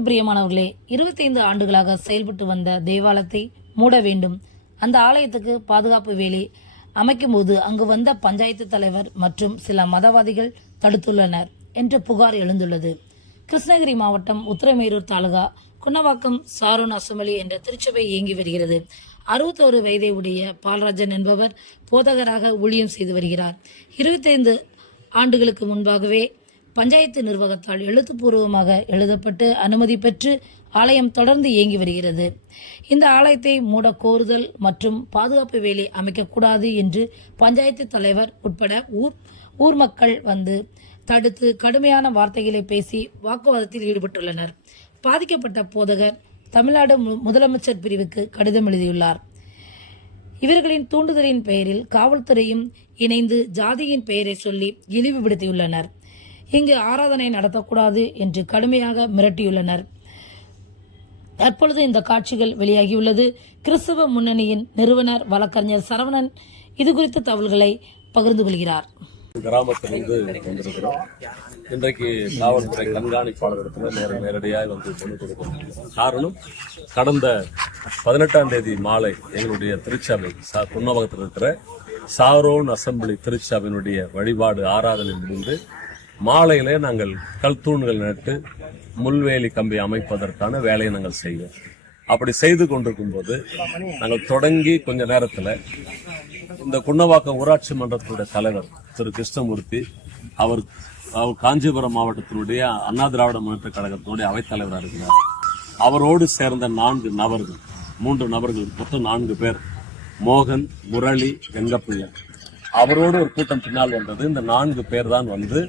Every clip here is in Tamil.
கடவுள் பிரியமானவர்களே இருபத்தைந்து ஆண்டுகளாக செயல்பட்டு வந்த தேவாலயத்தை மூட வேண்டும். அந்த ஆலயத்துக்கு பாதுகாப்பு வேலி அமைக்கும்போது அங்கு வந்த பஞ்சாயத்து தலைவர் மற்றும் சில மதவாதிகள் தடுத்துள்ளனர் என்ற புகார் எழுந்துள்ளது. கிருஷ்ணகிரி மாவட்டம் உத்திரமேரூர் தாலுகா குன்னவாக்கம் சாரோன் அசம்பலி என்ற திருச்சபை இயங்கி வருகிறது. அறுபத்தோரு வயதை உடைய பால்ராஜன் என்பவர் போதகராக ஊழியம் செய்து வருகிறார். இருபத்தைந்து ஆண்டுகளுக்கு முன்பாகவே பஞ்சாயத்து நிர்வாகத்தால் எழுத்துப்பூர்வமாக எழுதப்பட்டு அனுமதி பெற்று ஆலயம் தொடர்ந்து இயங்கி வருகிறது. இந்த ஆலயத்தை மூட கோருதல் மற்றும் பாதுகாப்பு வேலை அமைக்கக்கூடாது என்று பஞ்சாயத்து தலைவர் உட்பட ஊர் ஊர் மக்கள் வந்து தடுத்து கடுமையான வார்த்தைகளை பேசி வாக்குவாதத்தில் ஈடுபட்டுள்ளனர். பாதிக்கப்பட்ட போதகர் தமிழ்நாடு மு- முதலமைச்சர் பிரிவுக்கு கடிதம் எழுதியுள்ளார். இவர்களின் தூண்டுதலின் பெயரில் காவல்துறையும் இணைந்து ஜாதியின் பெயரை சொல்லி இழிவுபடுத்தியுள்ளனர். இங்கு ஆராதனை நடத்தக்கூடாது என்று கடுமையாக மிரட்டியுள்ளனர். தற்பொழுது இந்த காட்சிகள் வெளியாகியுள்ளது. கிறிஸ்தவ முன்னணியின் நிறுவனர் வழக்கறிஞர் சரவணன் இது குறித்த தகவல்களை பகிர்ந்து கொள்கிறார். கிராமத்திலிருந்து வந்திருக்கிறோம். இன்றைக்கு காவல்துறை கண்காணிப்பாளரிடத்தில் நேர நேரடியாக வந்து மனு கொடுக்கிறோம் காரணம் கடந்த பதினெட்டாம் தேதி மாலை எங்களுடைய திருச்சபை சா குன்னவகத்தில் இருக்கிற சாரோன் அசம்பிளி திருச்சபையினுடைய வழிபாடு ஆராதனை முடிந்து மாலையிலே நாங்கள் கல்தூண்கள் நட்டு முள்வேலி கம்பி அமைப்பதற்கான வேலையை நாங்கள் செய்வோம். அப்படி செய்து கொண்டிருக்கும் போது நாங்கள் தொடங்கி கொஞ்ச நேரத்தில் இந்த குன்னவாக்கம் ஊராட்சி மன்றத்தினுடைய தலைவர் திரு கிருஷ்ணமூர்த்தி அவர் அவர் காஞ்சிபுரம் மாவட்டத்தினுடைய அண்ணா திராவிட முன்னேற்ற கழகத்தினுடைய அவைத்தலைவராக இருக்கிறார். அவரோடு சேர்ந்த நான்கு நபர்கள் மூன்று நபர்கள் மொத்தம் நான்கு பேர் மோகன் முரளி வெங்கப்பிள்ளை அவரோடு ஒரு கூட்டம் பின்னால் வந்தது. இந்த நான்கு பேர் தான் வந்து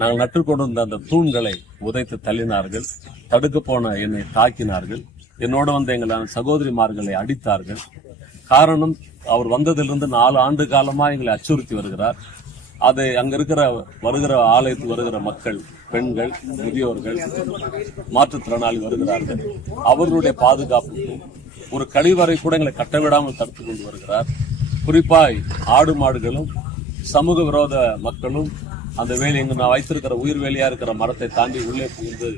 நாங்கள் நட்டுக்கொண்டிருந்த அந்த தூண்களை உதைத்து தள்ளினார்கள் தடுக்க போன என்னை தாக்கினார்கள் என்னோட வந்த எங்கள் சகோதரிமார்களை அடித்தார்கள். காரணம் அவர் வந்ததிலிருந்து நாலு ஆண்டு காலமா எங்களை அச்சுறுத்தி வருகிறார். அது அங்க இருக்கிற வருகிற ஆலயத்துக்கு வருகிற மக்கள் பெண்கள் முதியோர்கள் மாற்றுத்திறனாளி வருகிறார்கள். அவர்களுடைய பாதுகாப்புக்கும் ஒரு கழிவறை கூட எங்களை கட்டவிடாமல் தடுத்து கொண்டு வருகிறார். குறிப்பாய் ஆடு மாடுகளும் சமூக விரோத மக்களும் அந்த வேலி இங்கு நான் வைத்திருக்கிற உயிர் வேலியா இருக்கிற மரத்தை தாண்டி உள்ளே புகுந்து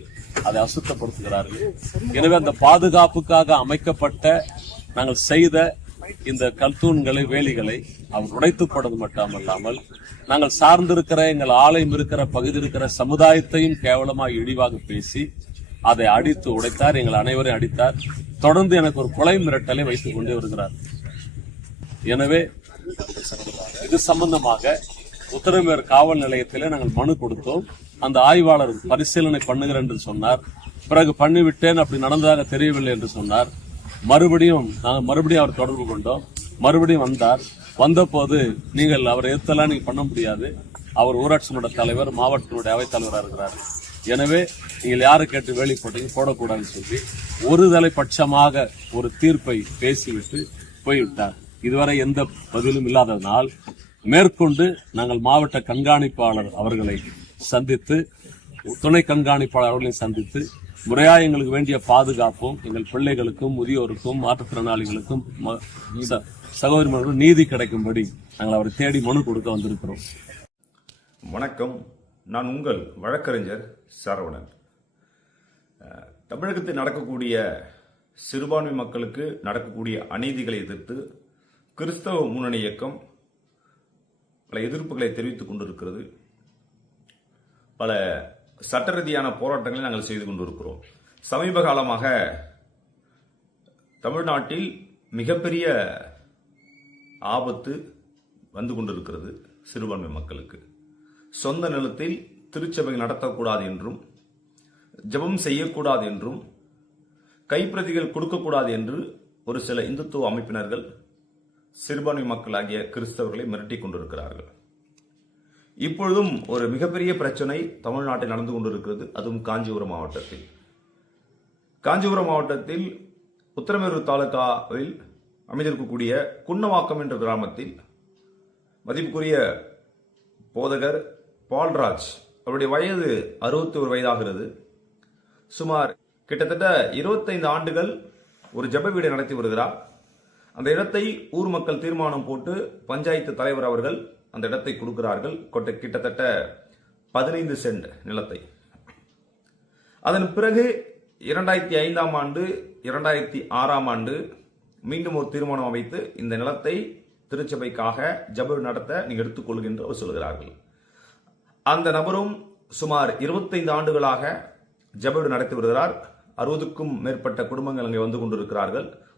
அதை அசுத்தப்படுத்துகிறார்கள். எனவே அந்த பாதுகாப்புக்காக அமைக்கப்பட்ட நாங்கள் செய்த இந்த கல்தூண்களை வேலிகளை அவர் உடைத்துப்படுவது போனது மட்டுமல்லாமல் நாங்கள் சார்ந்திருக்கிற எங்கள் ஆலயம் இருக்கிற பகுதி இருக்கிற சமுதாயத்தையும் கேவலமாக இழிவாக பேசி அதை அடித்து உடைத்தார். எங்கள் அனைவரையும் அடித்தார். தொடர்ந்து எனக்கு ஒரு கொலை மிரட்டலை வைத்துக் கொண்டே வருகிறார். எனவே இது சம்பந்தமாக உத்தரமேர் காவல் நிலையத்தில் நாங்கள் மனு கொடுத்தோம். அந்த ஆய்வாளர் பரிசீலனை பண்ணுகிறேன் என்று சொன்னார். பிறகு பண்ணிவிட்டேன் அப்படி நடந்ததாக தெரியவில்லை என்று சொன்னார். மறுபடியும் நாங்கள் மறுபடியும் அவர் தொடர்பு கொண்டோம். மறுபடியும் வந்தார். வந்தபோது நீங்கள் அவரை எதிர்த்தெல்லாம் நீங்கள் பண்ண முடியாது. அவர் ஊராட்சியினுடைய தலைவர் மாவட்டத்தினுடைய அவைத்தலைவராக இருக்கிறார். எனவே நீங்கள் யாரை கேட்டு வேலை போட்டீங்க போடக்கூடாதுன்னு சொல்லி ஒரு தலைப்பட்சமாக ஒரு தீர்ப்பை பேசிவிட்டு போய்விட்டார். இதுவரை எந்த பதிலும் இல்லாததனால் மேற்கொண்டு நாங்கள் மாவட்ட கண்காணிப்பாளர் அவர்களை சந்தித்து துணை கண்காணிப்பாளர் அவர்களையும் சந்தித்து முறையாக எங்களுக்கு வேண்டிய பாதுகாப்பும் எங்கள் பிள்ளைகளுக்கும் முதியோருக்கும் மாற்றுத்திறனாளிகளுக்கும் ம- சகோதரிமார்களுக்கும் நீதி கிடைக்கும்படி நாங்கள் அவரை தேடி மனு கொடுக்க வந்திருக்கிறோம். வணக்கம். நான் உங்கள் வழக்கறிஞர் சரவணன். தமிழகத்தில் நடக்கக்கூடிய சிறுபான்மை மக்களுக்கு நடக்கக்கூடிய அநீதிகளை எதிர்த்து கிறிஸ்தவ முன்னணி இயக்கம் பல எதிர்ப்புகளை தெரிவித்துக் கொண்டிருக்கிறது. பல சட்ட ரீதியான போராட்டங்களை நாங்கள் செய்து கொண்டிருக்கிறோம். சமீப காலமாக தமிழ்நாட்டில் மிகப்பெரிய ஆபத்து வந்து கொண்டிருக்கிறது சிறுபான்மை மக்களுக்கு. சொந்த நிலத்தில் திருச்சபை நடத்தக்கூடாது என்றும் ஜெபம் செய்யக்கூடாது என்றும் கைப்பிரதிகள் கொடுக்கக்கூடாது என்று ஒரு சில இந்துத்துவ அமைப்பினர்கள் சிறுபான்மை மக்களாகிய கிறிஸ்தவர்களை மிரட்டி கொண்டிருக்கிறார்கள். இப்பொழுதும் ஒரு மிகப்பெரிய பிரச்சனை தமிழ்நாட்டில் நடந்து கொண்டிருக்கிறது. அதுவும் காஞ்சிபுரம் மாவட்டத்தில். காஞ்சிபுரம் மாவட்டத்தில் உத்தரமேரூர் தாலுகாவில் அமைந்திருக்கக்கூடிய குன்னவாக்கம் என்ற கிராமத்தில் மதிப்புக்குரிய போதகர் பால்ராஜ் அவருடைய வயது அறுபத்தி ஒரு வயதாகிறது. சுமார் கிட்டத்தட்ட இருபத்தைந்து ஆண்டுகள் ஒரு ஜெப வீடு நடத்தி வருகிறார். அந்த இடத்தை ஊர் மக்கள் தீர்மானம் போட்டு பஞ்சாயத்து தலைவர் அவர்கள் அந்த இடத்தை கொடுக்கிறார்கள். கொட்ட- கிட்டத்தட்ட பதினைந்து சென்ட் நிலத்தை. அதன் பிறகு இரண்டாயிரத்தி ஐந்தாம் ஆண்டு இரண்டாயிரத்தி ஆறாம் ஆண்டு மீண்டும் ஒரு தீர்மானம் அமைத்து இந்த நிலத்தை திருச்சபைக்காக ஜபர் நடத்த நீங்கள் எடுத்துக்கொள்கின்ற அவர் சொல்கிறார்கள். அந்த நபரும் சுமார் 25 ஆண்டுகளாக ஜபடு நடத்தி வருகிறார். அறுபதுக்கும் மேற்பட்ட குடும்பங்கள் அங்கே வந்து கொண்டிருக்கிறார்கள்.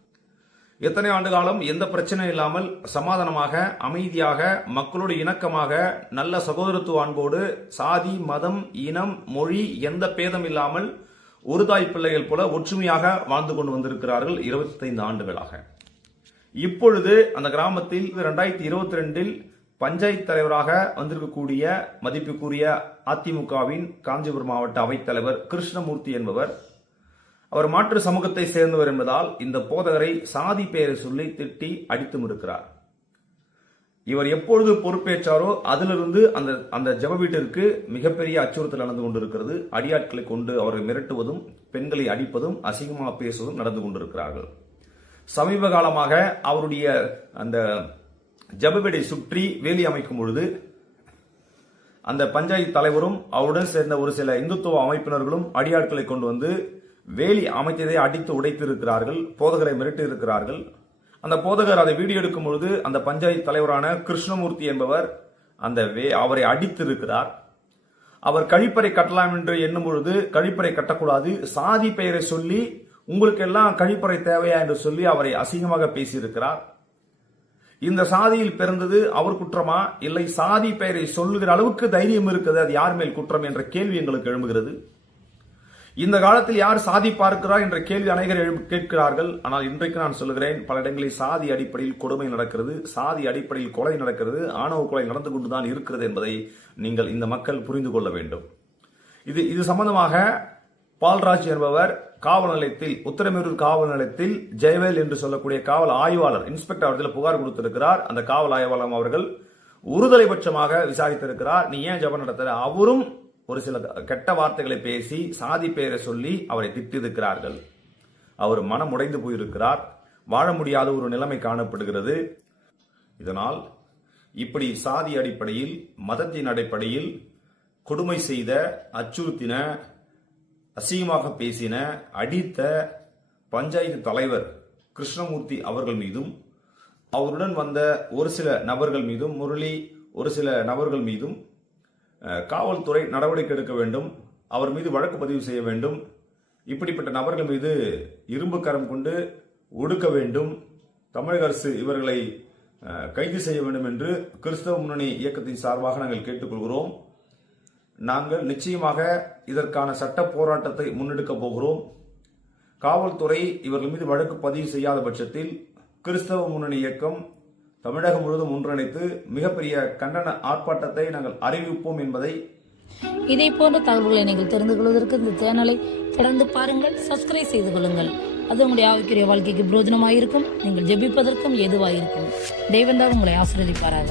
எத்தனை ஆண்டு காலம் எந்த பிரச்சனையும் இல்லாமல் சமாதானமாக அமைதியாக மக்களோடு இணக்கமாக நல்ல சகோதரத்துவ அன்போடு சாதி மதம் இனம் மொழி எந்த பேதம் இல்லாமல் ஒரு தாய் பிள்ளைகள் போல ஒற்றுமையாக வாழ்ந்து கொண்டு வந்திருக்கிறார்கள் 25 ஆண்டுகளாக. இப்பொழுது அந்த கிராமத்தில் ரெண்டாயிரத்தி இருபத்தி ரெண்டில் பஞ்சாயத்து தலைவராக வந்திருக்கக்கூடிய மதிப்புக்குரிய அதிமுகவின் காஞ்சிபுரம் மாவட்ட அவைத்தலைவர் கிருஷ்ணமூர்த்தி என்பவர் அவர் மாற்று சமூகத்தை சேர்ந்தவர் என்பதால் இந்த போதகரை சாதி பெயரை சொல்லி திட்டி அடித்தும் இருக்கிறார் இவர் எப்பொழுது பொறுப்பேற்றாரோ அதிலிருந்து அந்த அந்த ஜெப வீட்டிற்கு மிகப்பெரிய அச்சுறுத்தல் நடந்து கொண்டிருக்கிறது. அடியாட்களை கொண்டு அவரை மிரட்டுவதும் பெண்களை அடிப்பதும் அசிங்கமாக பேசுவதும் நடந்து கொண்டிருக்கிறார்கள். சமீப காலமாக அவருடைய அந்த ஜபவீடை சுற்றி வேலி அமைக்கும் பொழுது அந்த பஞ்சாயத்து தலைவரும் அவருடன் சேர்ந்த ஒரு சில இந்துத்துவ அமைப்பினர்களும் அடியாட்களை கொண்டு வந்து வேலி அமைத்ததை அடித்து உடைத்து இருக்கிறார்கள் போதகரை மிரட்டி இருக்கிறார்கள் அந்த போதகர் அதை வீடியோ எடுக்கும் பொழுது அந்த பஞ்சாயத்து தலைவரான கிருஷ்ணமூர்த்தி என்பவர் அந்த வே அவரை அடித்து இருக்கிறார் அவர் கழிப்பறை கட்டலாம் என்று எண்ணும் பொழுது கழிப்பறை கட்டக்கூடாது சாதி பெயரை சொல்லி உங்களுக்கு எல்லாம் கழிப்பறை தேவையா என்று சொல்லி அவரை அசிங்கமாக பேசியிருக்கிறார். இந்த சாதியில் பிறந்தது அவர் குற்றமா? இல்லை சாதி பெயரை சொல்லுகிற அளவுக்கு தைரியம் இருக்குது அது யார் மேல் குற்றம் என்ற கேள்வி எங்களுக்கு எழும்புகிறது. இந்த காலத்தில் யார் சாதி பார்க்கிறார் என்ற கேள்வி அனைவர் கேட்கிறார்கள். ஆனால் இன்றைக்கு நான் சொல்லுகிறேன் பல இடங்களில் சாதி அடிப்படையில் கொடுமை நடக்கிறது சாதி அடிப்படையில் கொலை நடக்கிறது ஆணவ கொலை நடந்து கொண்டுதான் இருக்கிறது என்பதை நீங்கள் இந்த மக்கள் புரிந்து கொள்ள வேண்டும். இது இது சம்பந்தமாக பால்ராஜ் என்பவர் காவல் நிலையத்தில் உத்தரமேரூர் காவல் நிலையத்தில் ஜெயவேல் என்று சொல்லக்கூடிய காவல் ஆய்வாளர் இன்ஸ்பெக்டர் அவர்கள் புகார் கொடுத்திருக்கிறார். அந்த காவல் ஆய்வாளர் அவர்கள் ஒருதலைபட்சமாக விசாரித்திருக்கிறார். நீ ஏன் ஜபம் நடத்துற? அவரும் ஒரு சில கெட்ட வார்த்தைகளை பேசி சாதி பெயரை சொல்லி அவரை திட்டிருக்கிறார்கள் அவர் மனம் உடைந்து போயிருக்கிறார். வாழ முடியாத ஒரு நிலைமை காணப்படுகிறது. இதனால் இப்படி சாதி அடிப்படையில் மதத்தின் அடிப்படையில் கொடுமை செய்த அச்சுறுத்தின அசிங்கமாக பேசின அடித்த பஞ்சாயத்து தலைவர் கிருஷ்ணமூர்த்தி அவர்கள் மீதும் அவருடன் வந்த ஒரு சில நபர்கள் மீதும் முரளி ஒரு சில நபர்கள் மீதும் காவல்துறை நடவடிக்கை எடுக்க வேண்டும். அவர் மீது வழக்கு பதிவு செய்ய வேண்டும். இப்படிப்பட்ட நபர்கள் மீது இரும்பு கரம் கொண்டு ஒடுக்க வேண்டும். தமிழக அரசு இவர்களை கைது செய்ய வேண்டும் என்று கிறிஸ்தவ முன்னணி இயக்கத்தின் சார்பாக நாங்கள் கேட்டுக்கொள்கிறோம். நாங்கள் நிச்சயமாக இதற்கான சட்ட போராட்டத்தை முன்னெடுக்கப் போகிறோம். காவல்துறை இவர்கள் மீது வழக்கு பதிவு செய்யாத பட்சத்தில் கிறிஸ்தவ முன்னணி இயக்கம் தமிழகம் முழுவதும் ஒன்றிணைத்து மிகப்பெரிய கண்டன ஆர்ப்பாட்டத்தை நாங்கள் அறிவிப்போம் என்பதை இதே போன்ற தகவல்களை நீங்கள் தெரிந்து கொள்வதற்கு இந்த சேனலை தொடர்ந்து பாருங்கள் சப்ஸ்கிரைப் செய்து கொள்ளுங்கள். அது உங்களுடைய ஆவிக்குரிய வாழ்க்கைக்கு புரோஜனமாயிருக்கும் நீங்கள் ஜெபிப்பதற்கும் எதுவாயிருக்கும் தெய்வந்தான் உங்களை ஆசீர்வதிப்பாராக.